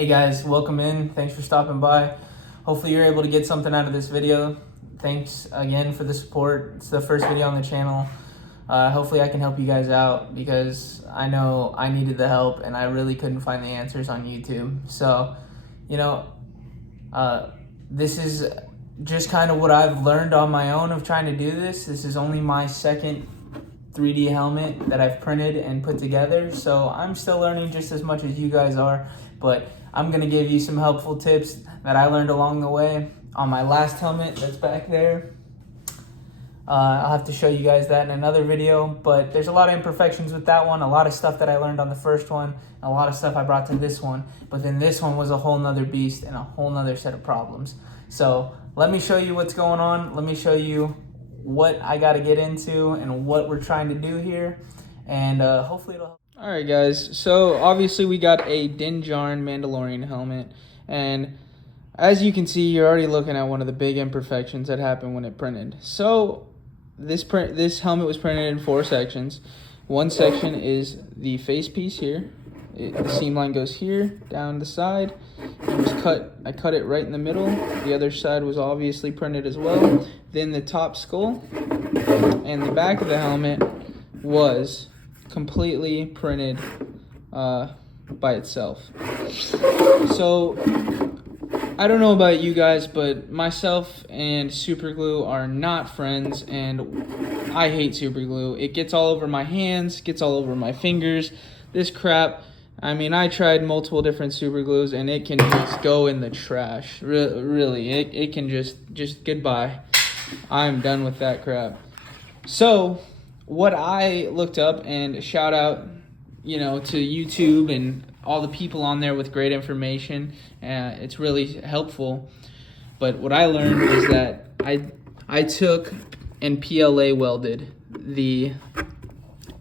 Hey guys, welcome in. Thanks for stopping by. Hopefully you're able to get something out of this video. Thanks again for the support. It's the first video on the channel. Hopefully I can help you guys out because I know I needed the help and I really couldn't find the answers on YouTube. So, this is just kind of what I've learned on my own of trying to do this. This is only my second 3D helmet that I've printed and put together. So I'm still learning just as much as you guys are, but I'm gonna give you some helpful tips that I learned along the way on my last helmet that's back there. I'll have to show you guys that in another video, but there's a lot of imperfections with that one, a lot of stuff that I learned on the first one, a lot of stuff I brought to this one, but then this one was a whole nother beast and a whole nother set of problems. So let me show you what's going on. Let me show you what I got to get into and what we're trying to do here, and hopefully it'll help. All right guys, so obviously we got a Din Djarin Mandalorian helmet, and as you can see, you're already looking at one of the big imperfections that happened when it printed. So this helmet was printed in 4 sections. One section is the face piece here. The seam line goes here down the side. I cut it right in the middle. The other side was obviously printed as well. Then the top skull and the back of the helmet was completely printed by itself. So I don't know about you guys, but myself and super glue are not friends, and I hate super glue. It gets all over my hands, gets all over my fingers. This crap, I mean, I tried multiple different super glues and it can just go in the trash. Really, it can just goodbye. I'm done with that crap. So what I looked up, and shout out, to YouTube and all the people on there with great information. It's really helpful. But what I learned was that I took and PLA welded the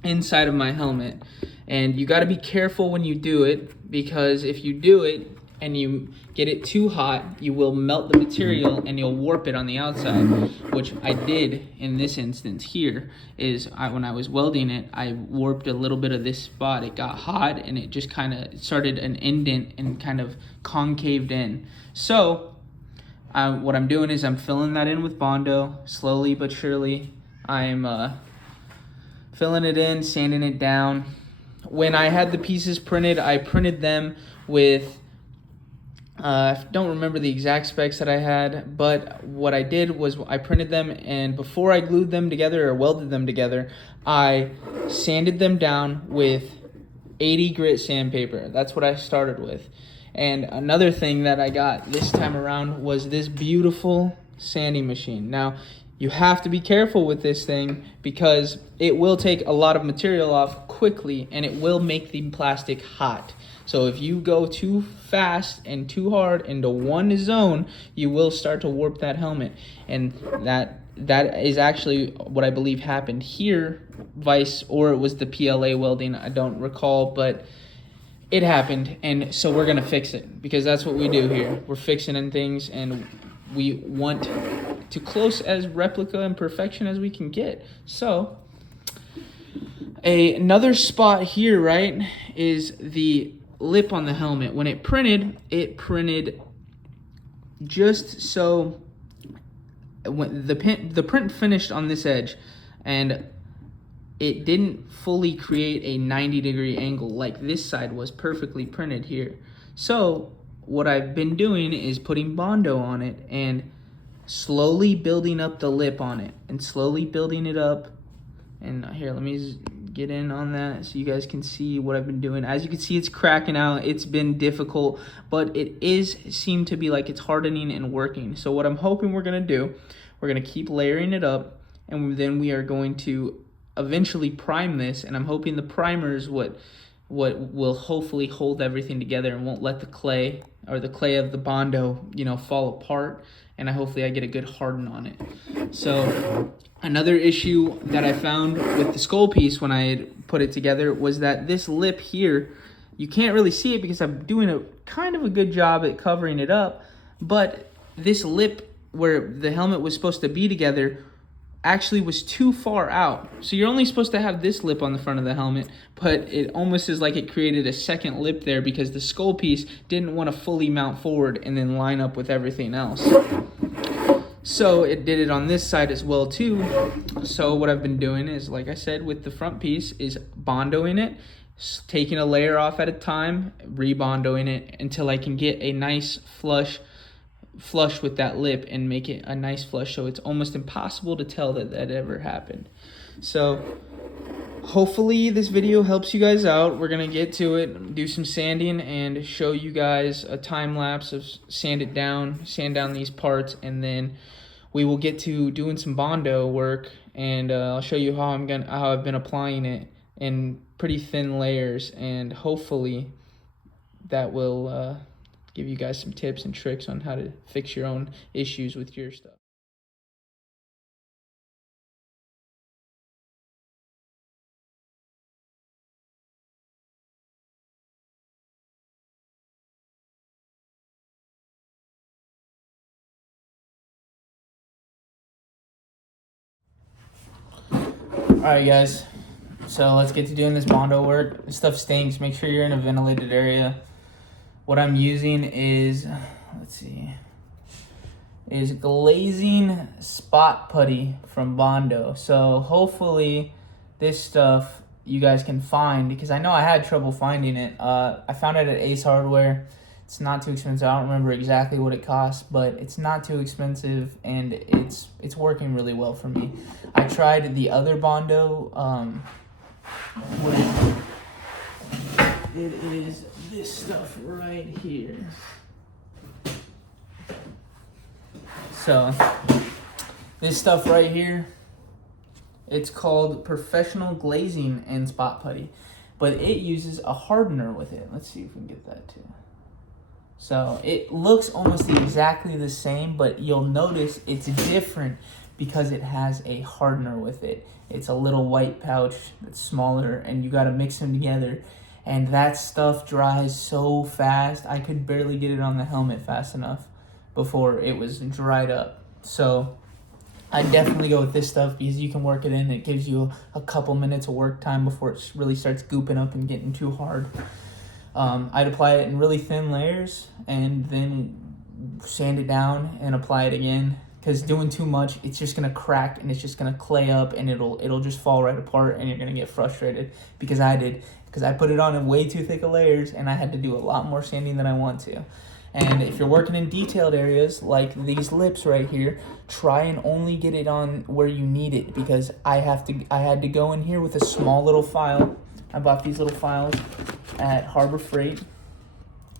inside of my helmet. And you got to be careful when you do it, because if you do it and you get it too hot, you will melt the material and you'll warp it on the outside, which I did in this instance here. When I was welding it, I warped a little bit of this spot. It got hot and it just kind of started an indent and kind of concaved in. So what I'm doing is I'm filling that in with Bondo, slowly but surely. I'm filling it in, sanding it down. When I had the pieces printed, I printed them with, I don't remember the exact specs that I had, but what I did was I printed them, and before I glued them together or welded them together, I sanded them down with 80 grit sandpaper. That's what I started with. And another thing that I got this time around was this beautiful sanding machine. Now, you have to be careful with this thing because it will take a lot of material off quickly and it will make the plastic hot. So if you go too fast and too hard into one zone, you will start to warp that helmet. And that is actually what I believe happened here, or it was the PLA welding, I don't recall, but it happened. And so we're gonna fix it, because that's what we do here. We're fixing in things, and we want to close as replica and perfection as we can get. So another spot here, right, is the lip on the helmet. When it printed just so when the print finished on this edge, and it didn't fully create a 90-degree angle like this side was perfectly printed here. So what I've been doing is putting Bondo on it and slowly building up the lip on it and slowly building it up. And here, let me get in on that so you guys can see what I've been doing. As you can see, it's cracking out. It's been difficult, but it seemed to be like it's hardening and working. So what I'm hoping we're gonna do, we're gonna keep layering it up, and then we are going to eventually prime this, and I'm hoping the primer is what will hopefully hold everything together and won't let the clay of the Bondo, fall apart, and hopefully I get a good harden on it. So another issue that I found with the skull piece when I had put it together was that this lip here, you can't really see it because I'm doing a kind of a good job at covering it up, but this lip where the helmet was supposed to be together actually was too far out. So you're only supposed to have this lip on the front of the helmet, but it almost is like it created a second lip there because the skull piece didn't want to fully mount forward and then line up with everything else. So it did it on this side as well too. So what I've been doing is, like I said, with the front piece is bondoing it, taking a layer off at a time, rebondoing it until I can get a nice flush with that lip and make it a nice flush, so it's almost impossible to tell that ever happened. So hopefully this video helps you guys out. We're gonna get to it, do some sanding, and show you guys a time lapse of sand down these parts, and then we will get to doing some Bondo work, and I'll show you how I've been applying it in pretty thin layers, and hopefully that will give you guys some tips and tricks on how to fix your own issues with your stuff. Alright guys, so let's get to doing this Bondo work. This stuff stinks. Make sure you're in a ventilated area. What I'm using is, is glazing spot putty from Bondo. So hopefully this stuff you guys can find, because I know I had trouble finding it. I found it at Ace Hardware. It's not too expensive. I don't remember exactly what it costs, but it's not too expensive, and it's working really well for me. I tried the other Bondo. It is this stuff right here. So this stuff right here, it's called Professional Glazing and Spot Putty, but it uses a hardener with it. Let's see if we can get that too. So it looks almost exactly the same, but you'll notice it's different because it has a hardener with it. It's a little white pouch that's smaller, and you gotta mix them together. And that stuff dries so fast. I could barely get it on the helmet fast enough before it was dried up. So I definitely go with this stuff because you can work it in. It gives you a couple minutes of work time before it really starts gooping up and getting too hard. I'd apply it in really thin layers and then sand it down and apply it again, because doing too much, it's just gonna crack and it's just gonna clay up, and it'll just fall right apart, and you're gonna get frustrated, because I put it on in way too thick of layers, and I had to do a lot more sanding than I want to. And if you're working in detailed areas like these lips right here, try and only get it on where you need it, because I had to go in here with a small little file. I bought these little files at Harbor Freight,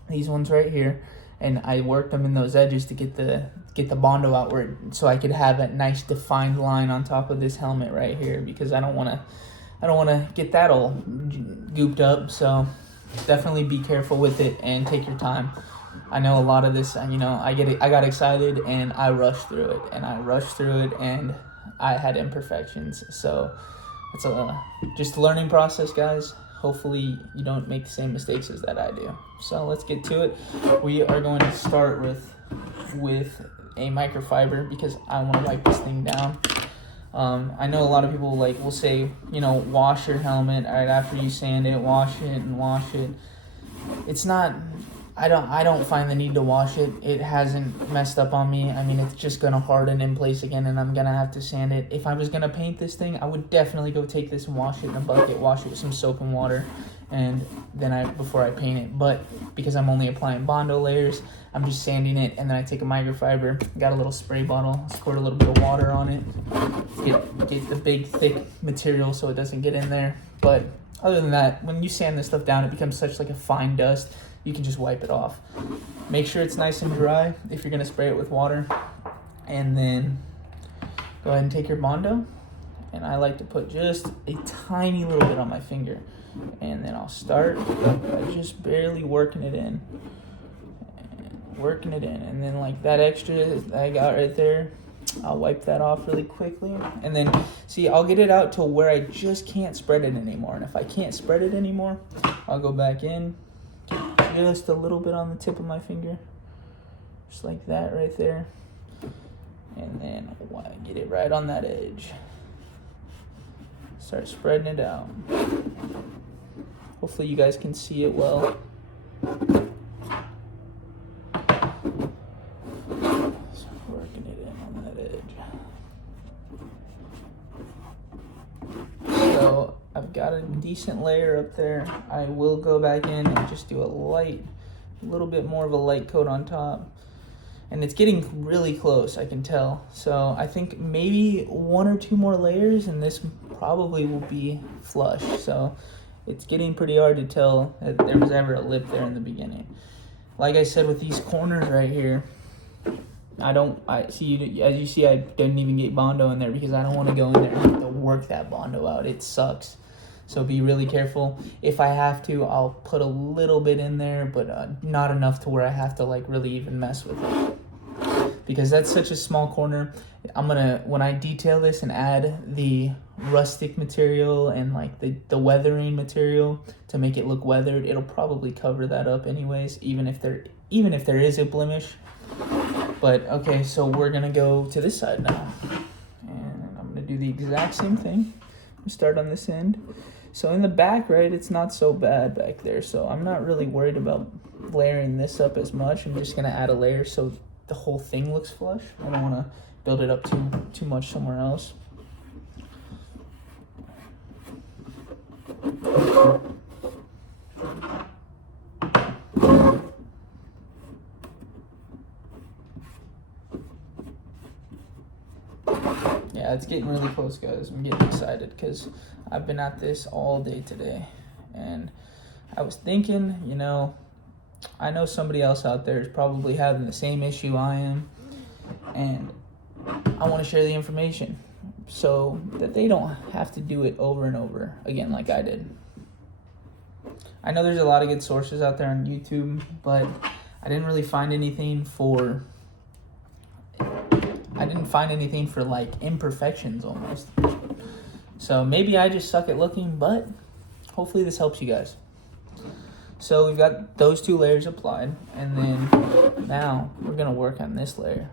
these ones right here, and I worked them in those edges to get the Bondo outward, so I could have that nice defined line on top of this helmet right here, because I don't want to get that all gooped up. So definitely be careful with it and take your time. I know a lot of this, I got excited and I rushed through it, and I had imperfections. So it's just a learning process, guys. Hopefully you don't make the same mistakes as that I do. So let's get to it. We are going to start with a microfiber, because I want to wipe this thing down. I know a lot of people will say, wash your helmet right after you sand it, wash it. It's not, I don't find the need to wash it. It hasn't messed up on me. I mean, it's just gonna harden in place again, and I'm gonna have to sand it. If I was gonna paint this thing, I would definitely go take this and wash it in a bucket, wash it with some soap and water, and then before I paint it. But because I'm only applying Bondo layers, I'm just sanding it, and then I take a microfiber, got a little spray bottle, squirt a little bit of water on it, get the big thick material so it doesn't get in there. But other than that, when you sand this stuff down, it becomes such like a fine dust. You can just wipe it off. Make sure it's nice and dry if you're gonna spray it with water, and then go ahead and take your Bondo, and I like to put just a tiny little bit on my finger, and then I'll start by just barely working it in, and then like that extra that I got right there, I'll wipe that off really quickly, and then see, I'll get it out to where I just can't spread it anymore. And if I can't spread it anymore, I'll go back in, just a little bit on the tip of my finger, just like that right there, And then get it right on that edge. Start spreading it out. Hopefully you guys can see it well. Start working it in on that edge. So I've got a decent layer up there. I will go back in and just do a little bit more of a light coat on top. And it's getting really close, I can tell. So I think maybe 1 or 2 more layers and this probably will be flush. So it's getting pretty hard to tell that there was ever a lip there in the beginning. Like I said, with these corners right here, as you see, I didn't even get Bondo in there because I don't want to go in there and have to work that Bondo out. It sucks. So be really careful. If I have to, I'll put a little bit in there, but not enough to where I have to like really even mess with it. Because that's such a small corner. When I detail this and add the rustic material and like the weathering material to make it look weathered, it'll probably cover that up anyways, even if there is a blemish. But okay, so we're gonna go to this side now. And I'm gonna do the exact same thing. Start on this end. So in the back, right, it's not so bad back there. So I'm not really worried about layering this up as much. I'm just gonna add a layer so the whole thing looks flush. I don't wanna build it up too much somewhere else. Yeah, it's getting really close, guys. I'm getting excited because I've been at this all day today. And I was thinking, I know somebody else out there is probably having the same issue I am. And I want to share the information so that they don't have to do it over and over again like I did. I know there's a lot of good sources out there on YouTube, but I didn't really find anything for like imperfections almost. So maybe I just suck at looking, but hopefully this helps you guys. So we've got those 2 layers applied, and then now we're gonna work on this layer.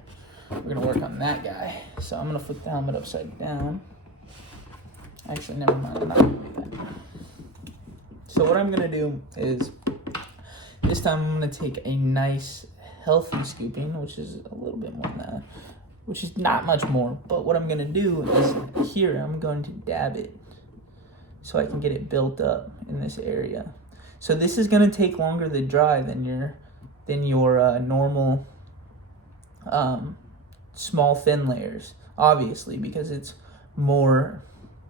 We're gonna work on that guy. So I'm gonna flip the helmet upside down. Actually, never mind, I'm not gonna do that. So what I'm gonna do is, this time I'm gonna take a nice healthy scooping, which is a little bit more than that, which is not much more, but what I'm gonna do is here, I'm going to dab it so I can get it built up in this area. So this is gonna take longer to dry than your normal small thin layers, obviously, because it's more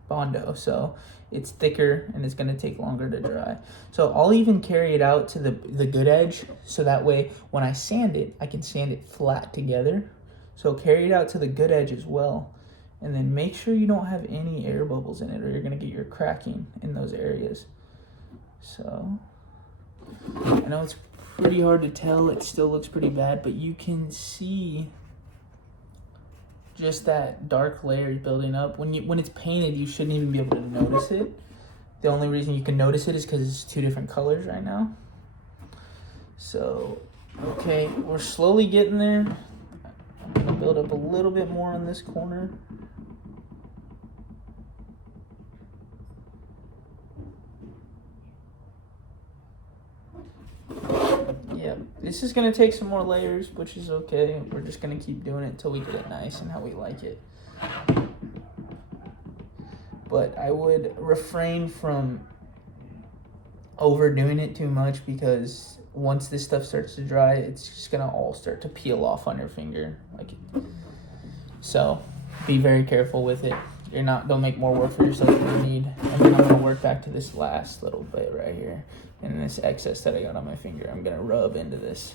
Bondo, so it's thicker and it's gonna take longer to dry. So I'll even carry it out to the good edge, so that way when I sand it, I can sand it flat together. So carry it out to the good edge as well. And then make sure you don't have any air bubbles in it or you're gonna get your cracking in those areas. So, I know it's pretty hard to tell, it still looks pretty bad, but you can see just that dark layer building up. When it's painted, you shouldn't even be able to notice it. The only reason you can notice it is because it's 2 different colors right now. So, okay, we're slowly getting there. I'm gonna build up a little bit more on this corner. Yeah, this is gonna take some more layers, which is okay. We're just gonna keep doing it until we get it nice and how we like it. But I would refrain from overdoing it too much, because once this stuff starts to dry, it's just gonna all start to peel off on your finger. So be very careful with it. Don't make more work for yourself than you need. And then I'm gonna work back to this last little bit right here. And this excess that I got on my finger, I'm gonna rub into this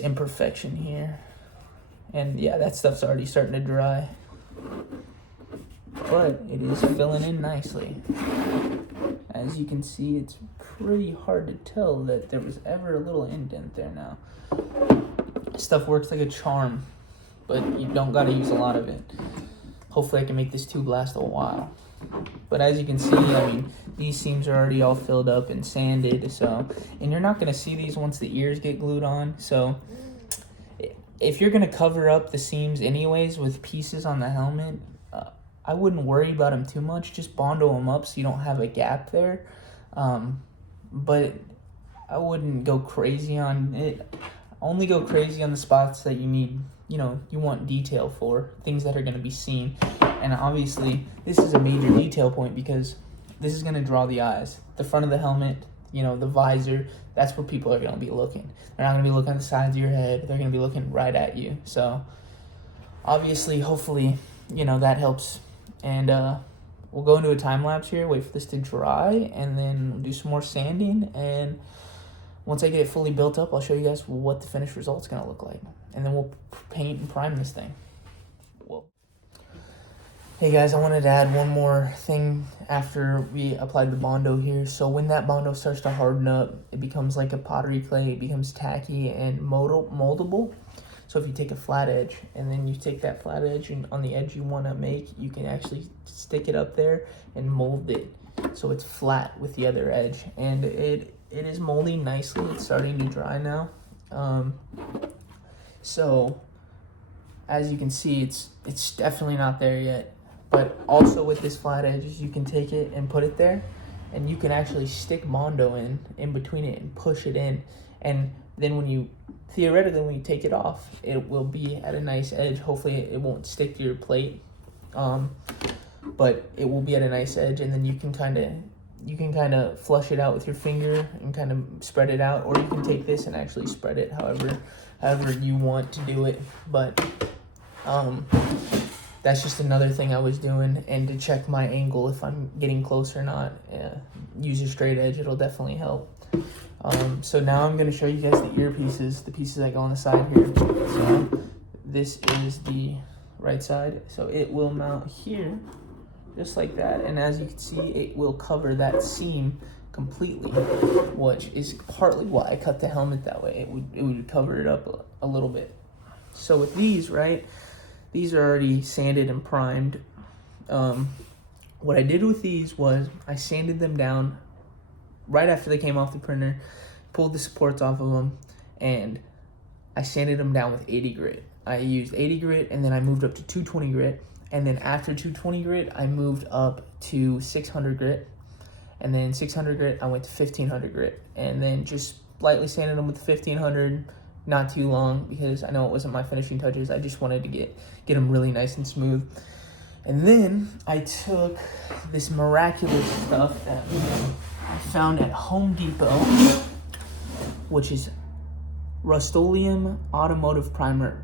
imperfection here. And yeah, that stuff's already starting to dry. But it is filling in nicely. As you can see, it's pretty hard to tell that there was ever a little indent there now. Stuff works like a charm, but you don't gotta use a lot of it. Hopefully I can make this tube last a while. But as you can see, these seams are already all filled up and sanded, and you're not gonna see these once the ears get glued on. So if you're going to cover up the seams anyways with pieces on the helmet, I wouldn't worry about them too much. Just Bondo them up so you don't have a gap there. But I wouldn't go crazy on it. Only go crazy on the spots that you need, you know, you want detail for, things that are going to be seen. And obviously, this is a major detail point because this is going to draw the eyes. The front of the helmet, you know, the visor, that's where people are going to be looking. They're not going to be looking at the sides of your head. They're going to be looking right at you. So, obviously, hopefully, you know, that helps. And we'll go into a time lapse here, wait for this to dry, and then we'll do some more sanding. And once I get it fully built up, I'll show you guys what the finished result's going to look like. And then we'll paint and prime this thing. Whoa. Hey guys, I wanted to add one more thing after we applied the Bondo here. So when that Bondo starts to harden up, it becomes like a pottery clay. It becomes tacky and moldable. So if you take a flat edge and then you take that flat edge and on the edge you want to make, you can actually stick it up there and mold it so it's flat with the other edge. And it is molding nicely. It's starting to dry now. So as you can see, it's definitely not there yet. But also with this flat edge, you can take it and put it there, and you can actually stick Bondo in between it and push it in. And then theoretically, when you take it off, it will be at a nice edge. Hopefully it won't stick to your plate, but it will be at a nice edge, and then you can kind of flush it out with your finger and kind of spread it out, or you can take this and actually spread it however you want to do it. But that's just another thing I was doing, and to check my angle if I'm getting close or not. Use a straight edge, it'll definitely help. So now I'm going to show you guys the earpieces, the pieces that go on the side here. So this is the right side, so it will mount here just like that, and as you can see, it will cover that seam completely, which is partly why I cut the helmet that way. It would cover it up a little bit. So with these, right, these are already sanded and primed. What I did with these was I sanded them down right after they came off the printer, pulled the supports off of them, and I sanded them down with 80 grit. I used 80 grit, and then I moved up to 220 grit, and then after 220 grit, I moved up to 600 grit, and then 600 grit, I went to 1500 grit, and then just lightly sanded them with 1500, not too long, because I know it wasn't my finishing touches. I just wanted to get them really nice and smooth. And then I took this miraculous stuff that I found at Home Depot, which is Rust-Oleum Automotive Primer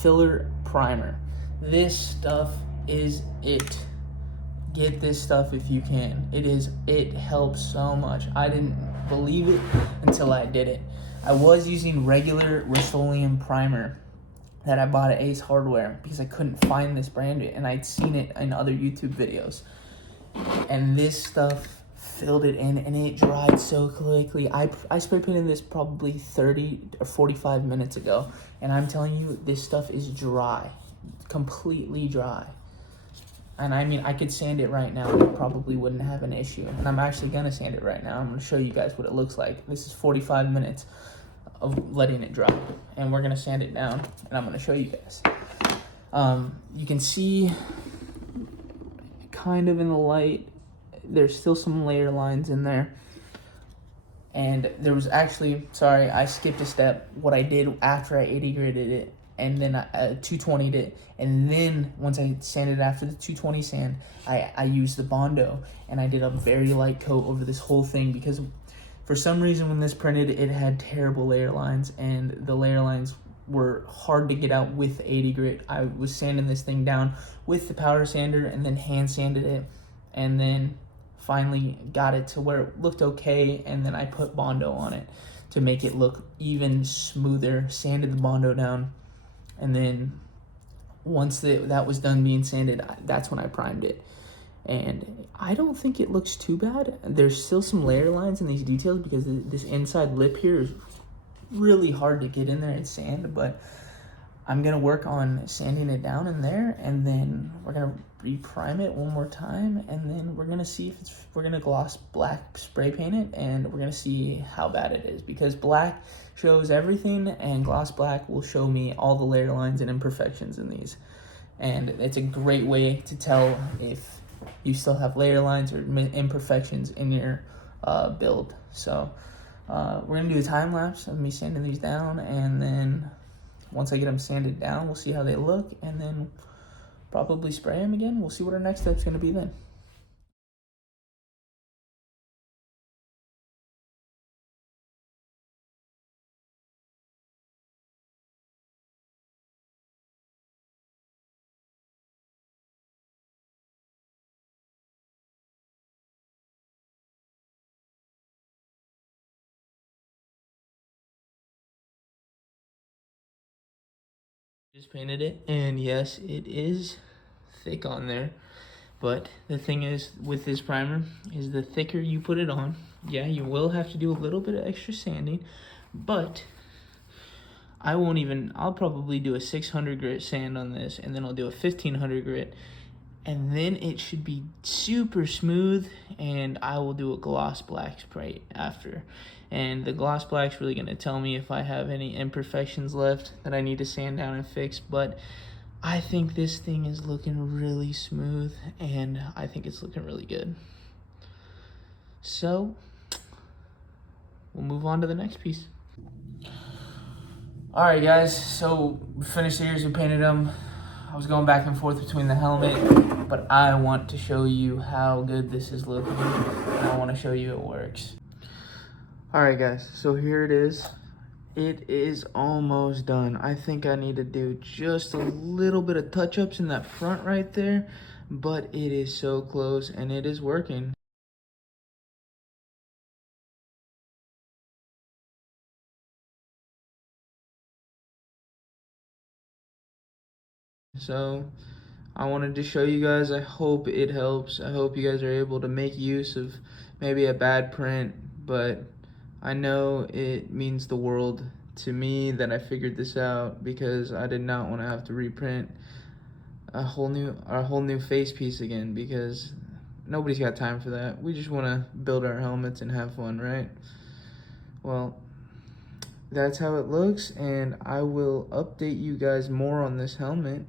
Filler Primer. This stuff is it. Get this stuff if you can. It helps so much. I didn't believe it until I did it. I was using regular Rust-Oleum primer that I bought at Ace Hardware because I couldn't find this brand, and I'd seen it in other YouTube videos. And this stuff filled it in, and it dried so quickly. I spray painted this probably 30 or 45 minutes ago, and I'm telling you, this stuff is dry, completely dry. And I mean, I could sand it right now and it probably wouldn't have an issue. And I'm actually gonna sand it right now. I'm gonna show you guys what it looks like. This is 45 minutes of letting it dry, and we're gonna sand it down, and I'm gonna show you guys. You can see kind of in the light, there's still some layer lines in there. And there was actually, sorry, I skipped a step. What I did after I 80 gritted it, and then I 220'd it, and then once I sanded after the 220 sand, I used the Bondo, and I did a very light coat over this whole thing, because for some reason when this printed, it had terrible layer lines, and the layer lines were hard to get out with 80 grit. I was sanding this thing down with the powder sander, and then hand sanded it, and then finally got it to where it looked okay, and then I put Bondo on it to make it look even smoother, sanded the Bondo down, and then once that was done being sanded, that's when I primed it. And I don't think it looks too bad. There's still some layer lines in these details because this inside lip here is really hard to get in there and sand, but I'm gonna work on sanding it down in there, and then we're gonna reprime it one more time, and then we're gonna see if we're gonna gloss black spray paint it, and we're gonna see how bad it is, because black shows everything and gloss black will show me all the layer lines and imperfections in these. And it's a great way to tell if you still have layer lines or imperfections in your build. So we're gonna do a time lapse of me sanding these down, and then once I get them sanded down, we'll see how they look, and then probably spray them again. We'll see what our next step's gonna be then. Just painted it, and yes, it is thick on there. But the thing is, with this primer, is the thicker you put it on, yeah, you will have to do a little bit of extra sanding, but I'll probably do a 600 grit sand on this, and then I'll do a 1500 grit, and then it should be super smooth, and I will do a gloss black spray after. And the gloss black's really gonna tell me if I have any imperfections left that I need to sand down and fix, but I think this thing is looking really smooth, and I think it's looking really good. So we'll move on to the next piece. All right, guys, so we finished the ears, we painted them. I was going back and forth between the helmet, but I want to show you how good this is looking, and I want to show you it works. All right, guys, so here it is. It is almost done. I think I need to do just a little bit of touch-ups in that front right there, but it is so close, and it is working. So I wanted to show you guys. I hope it helps. I hope you guys are able to make use of maybe a bad print, but I know it means the world to me that I figured this out, because I did not want to have to reprint a whole new face piece again, because nobody's got time for that. We just want to build our helmets and have fun, right? Well, that's how it looks, and I will update you guys more on this helmet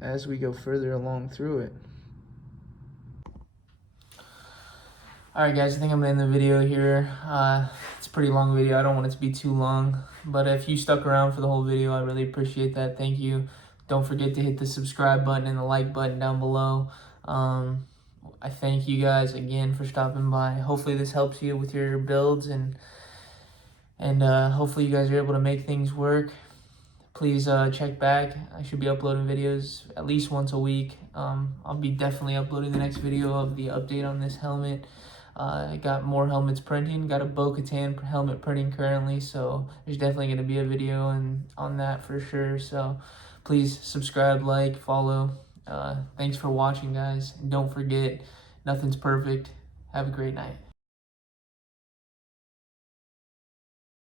as we go further along through it. Alright guys, I think I'm gonna end the video here. It's a pretty long video. I don't want it to be too long, but if you stuck around for the whole video, I really appreciate that. Thank you. Don't forget to hit the subscribe button and the like button down below. I thank you guys again for stopping by. Hopefully this helps you with your builds, and hopefully you guys are able to make things work. Please check back. I should be uploading videos at least once a week. I'll be definitely uploading the next video of the update on this helmet. I got more helmets printing. Got a Bo-Katan helmet printing currently, so there's definitely going to be a video on that for sure. So please subscribe, like, follow. Thanks for watching, guys. And don't forget, nothing's perfect. Have a great night.